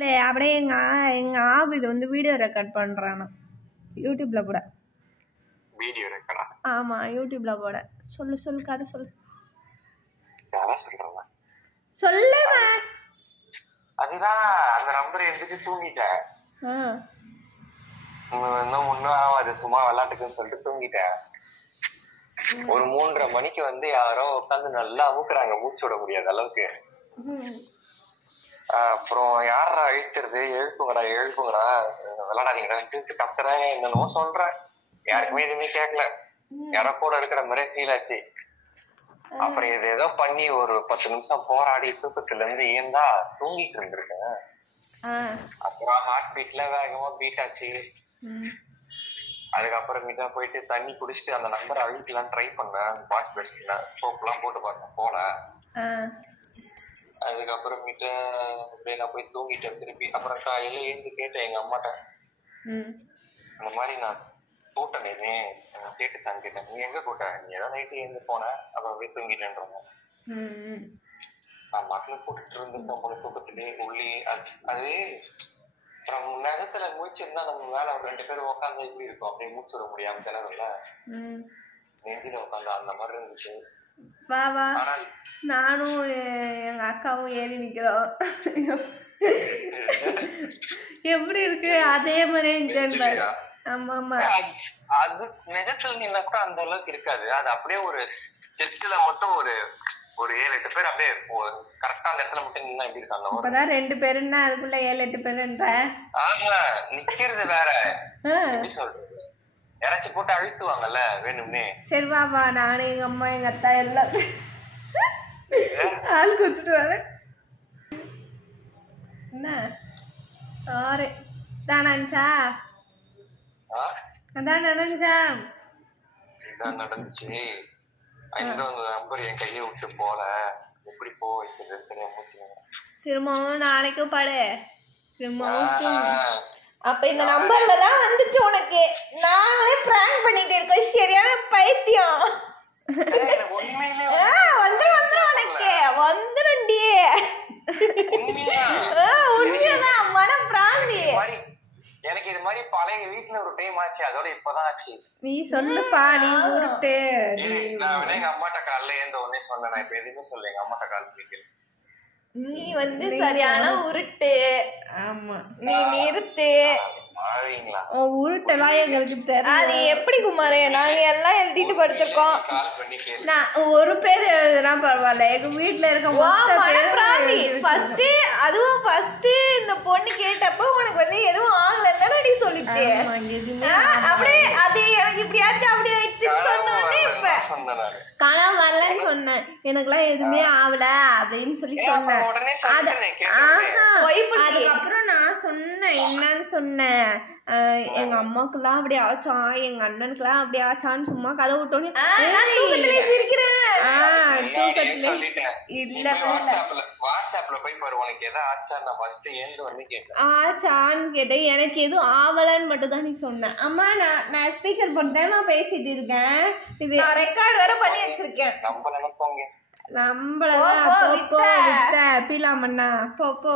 சொல்லு. அப்படியே எங்கள் ஆபிது வந்து வீடியோ ரெக்கார்ட் பண்ணுறானா யூடியூப்பில் போட. வீடியோ ரெக்கார்டா? ஆமாம், யூடியூப்பில் போட. சொல்லு கதை சொல்லு. யாராவது சொல்கிறேன் சொல்லுமா. அதுதான் அந்த நம்பர் எடுத்துட்டு தூங்கிட்டேன். இன்னும் ஒன்றும் ஆகாது, சும்மா விளையாட்டுக்குன்னு சொல்லிட்டு தூங்கிட்டேன். ஒரு 3:30 மணிக்கு வந்து யாரோ உட்காந்து நல்லா அமுக்குறாங்க, மூச்சு விட முடியாத அளவுக்கு. அப்புறம் யாரா அழிக்கிறது, எழுப்புங்கடா விளையாடாதீங்கடா கத்துறேன், என்னென்னமோ சொல்றேன். யாருக்குமே எதுவுமே கேட்கல. யாரோ கூட இருக்கிற மாதிரி ஃபீல் ஆச்சு. அப்புறம் இது ஏதோ பண்ணி ஒரு 10 நிமிஷம் போராடி தூக்கத்துல இருந்து ஏந்தா தூங்கிட்டு இருந்திருக்கேன். அப்புறம் ஹார்ட் பீட்ல வேகமா பீட் ஆச்சு. அதுக்கப்புறமேட்டா போயிட்டு தண்ணி குடிச்சிட்டு அந்த நம்பரை அழிக்கலாம் ட்ரை பண்ணேன். வாஷ் பேசின்ல சோப் எல்லாம் போட்டு பார்த்தேன், போல. அதுக்கப்புறமேட்டு அப்படியே நான் போய் தூங்கிட்டேன் திருப்பி. அப்புறம் காலையில எழுந்து கேட்டேன் எங்க அம்மாட்ட, இந்த மாதிரி நான் கூட்டனே கேட்டுச்சான்னு கேட்டேன். நீ எங்க கூட்ட, நீ ஏதோ நைட்டு எழுந்து போன அப்புறம் அப்படியே தூங்கிட்டேன்றோம். நான் மக்களும் கூட்டிட்டு இருந்திருக்கோம் போல தூக்கத்திலேயே உள்ளே. அது நகத்துல மூச்சிருந்தா நம்ம மேல ஒரு 2 பேரும் உட்காந்து எப்படி இருக்கும், அப்படியே மூச்சு விட முடியாம கிணறுல நெஞ்சில உட்காந்து அந்த மாதிரி இருந்துச்சு. நானும் எங்க அக்காவும் ஏறி நிக்கிறோம். எப்படி இருக்கு அதே மாதிரி என்ஜாய். ஆமா ஆமா, அது நிஜத்துல நின்னா கூட அந்த அளவுக்கு இருக்காது. அது அப்படியே ஒரு செஸ்ட்ல மட்டும் ஒரு 7-8 பேர் அப்படியே கரெக்டா அந்த இடத்துல மட்டும் நின்னா எப்படி இருக்காங்க. இப்பதான் 2 பேருன்னா அதுக்குள்ள 7-8 பேருன்ற. ஆமா, நிக்கிறது வேற. எப்படி சொல்றது, யாராச்சும் போட்டு அழுத்துவாங்கல்ல வேணும்னே. சரி வா, நானு எங்க அம்மா எங்க அத்தா எல்லாம் ஆள் கொடுத்துட்டு வரேன். என்ன சாரி தான் நினைச்சா? அதான் நினைச்சா இதான் நடந்துச்சு. அந்த நம்பர் என் கையை விட்டு போல, எப்படி போ வைக்கிறது தெரியாம திரும்பவும் நாளைக்கும் படு, திரும்பவும் தூங்கு. அப்ப இந்த நம்பர்ல தான் வந்துச்சு உனக்கு. நாங்களே பிராங்க் பண்ணிட்டு இருக்கோம், சரியான பைத்தியம். வந்துரும் உனக்கு வந்துருண்டி. உண்மையாதான் மன பிராந்தி. எனக்கு இது மாதிரி பழைய வீட்டுல ஒரு டைம் ஆச்சு, அதோட இப்பதான் ஆச்சு. நீ சொல்லுப்பா, நீ உருட்டு. நான் எங்க அம்மாட்ட காலைல ஏந்த உடனே சொன்னேன், நான் இப்ப எதுவுமே சொல்ல, எங்க அம்மாட்ட கால் கேட்கல. நீ வந்து சரியான உருட்டு. ஆமா, நீ நிறுத்து. உருட்டெல்லாம் எங்களுக்கு தெரியும். அது எப்படி குமாரே, நாங்க எல்லாம் எழுதிட்டு படுத்திருக்கோம். நான் ஒரு பேர் எழுதுனா பரவாயில்ல, எங்க வீட்டுல இருக்க அதுவும் ஃபர்ஸ்ட் இந்த பொண்ணு கேட்டப்ப உனக்கு வந்து எதுவும் ஆகலன்னு தானே நீ சொல்லிச்சு. அப்படியே அது எனக்கு இப்படியாச்சும் அப்படி ஆயிடுச்சுன்னு சொன்னோடனே இப்ப கனவு வரலன்னு சொன்னேன், எனக்குலாம் எதுவுமே ஆகல அப்படின்னு சொல்லி சொன்னேன். அதுக்கப்புறம் நான் சொன்னேன், என்னன்னு சொன்னேன், எங்க அம்மாக்குலாம் அப்படி ஆச்சான், எங்க அண்ணனுக்குலாம் அப்படி ஆச்சான்னு சும்மா கதை விட்டோன்னு தூக்கத்திலே சிரிக்கிறேன். தூக்கத்துல இல்ல வாட்ஸ்அப்ல போய் பாரு, உனக்கு எதை ஆச்சான்னு ஃபர்ஸ்ட் ஏந்து வந்து கேட்டேன். ஆச்சான்னு கேட்டேன், எனக்கு எதுவும் ஆவலன்னு மட்டும் தான் நீ சொன்ன. அம்மா நான் ஸ்பீக்கர் போட்டு தான் பேசிட்டு இருக்கேன், இது ரெக்கார்ட் வேற பண்ணி வச்சிருக்கேன். நம்மள நினைப்போங்க, நம்மள பீலாமண்ணா போ.